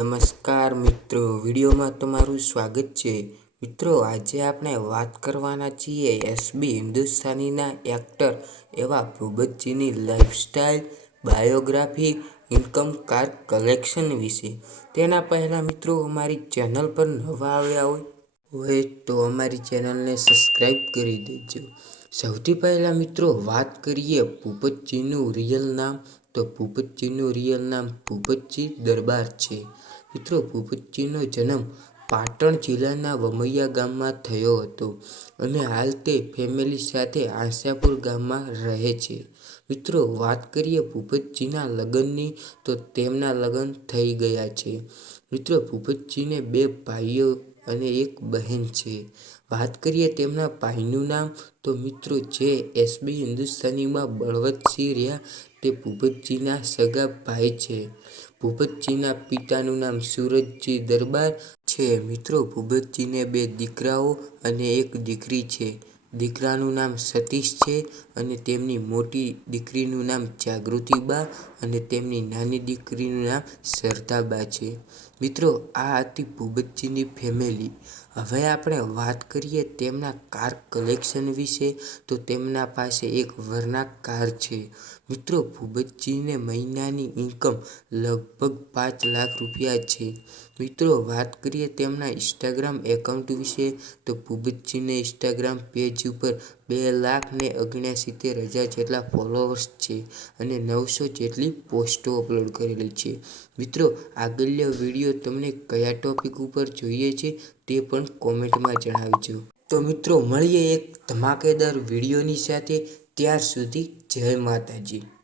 નમસ્કાર મિત્રો, વિડીયોમાં તમારું સ્વાગત છે. મિત્રો, આજે આપણે વાત કરવાના છીએ એસબી હિન્દુસ્તાનીના એક્ટર એવા ભૂપતજીની lifestyle, biography, income car collection વિશે. તેના પહેલાં મિત્રો, અમારી ચેનલ પર નવા આવ્યા હોય હોય તો અમારી ચેનલને સબસ્ક્રાઈબ કરી દેજો. સૌથી પહેલાં મિત્રો વાત કરીએ ભૂપતજીનું રિયલ નામ. તો ભૂપતજીનું રિયલ નામ ભૂપતજી દરબાર છે. મિત્રો ભૂપતજીનો જન્મ પાટણ જિલ્લાના વમૈયા ગામમાં થયો હતો અને હાલ તે ફેમિલી સાથે આશાપુર ગામમાં રહે છે. મિત્રો, વાત કરીએ ભૂપતજીના લગ્નની, તો તેમના લગ્ન થઈ ગયા છે. મિત્રો, ભૂપતજીને બે ભાઈઓ અને એક બહેન છે. વાત કરીએ તેમના ભાઈનું નામ, તો મિત્રો, જે એસબી હિન્દુસ્તાનીમાં બળવતસિંહ રહ્યા, તે ભૂપતજીના સગા ભાઈ છે. ભૂપતજીના પિતાનું નામ સુરજજી દરબાર છે. મિત્રો ભૂપતજીને બે દીકરાઓ અને એક દીકરી છે. દીકરાનું નામ સતીશ છે અને તેમની મોટી દીકરીનું નામ જાગૃતિબા અને તેમની નાની દીકરીનું નામ શ્રદ્ધાબા છે. મિત્રો, આ હતી ભૂપતજીની ફેમિલી હવે આપણે વાત કરીએ તેમના કાર કલેક્શન વિશે, તો તેમના પાસે એક વરના કાર છે. મિત્રો ભૂપતજીને મહિનાની ઇન્કમ લગભગ પાંચ લાખ રૂપિયા છે. મિત્રો, વાત કરીએ તેમના ઇન્સ્ટાગ્રામ એકાઉન્ટ વિશે, તો ભૂપતજીને ઇન્સ્ટાગ્રામ પેજ ઉપર બે લાખ ને ઓગણસિત્તેર હજાર જેટલા ફોલોઅર્સ છે અને નવસો જેટલી પોસ્ટો અપલોડ કરેલી છે. મિત્રો, આગળનો વીડિયો તમને કયા ટોપિક ઉપર જોઈએ છે તે પણ કોમેન્ટમાં જણાવજો. તો મિત્રો, મળીએ એક ધમાકેદાર વિડીયોની સાથે. ત્યાર સુધી જય માતાજી.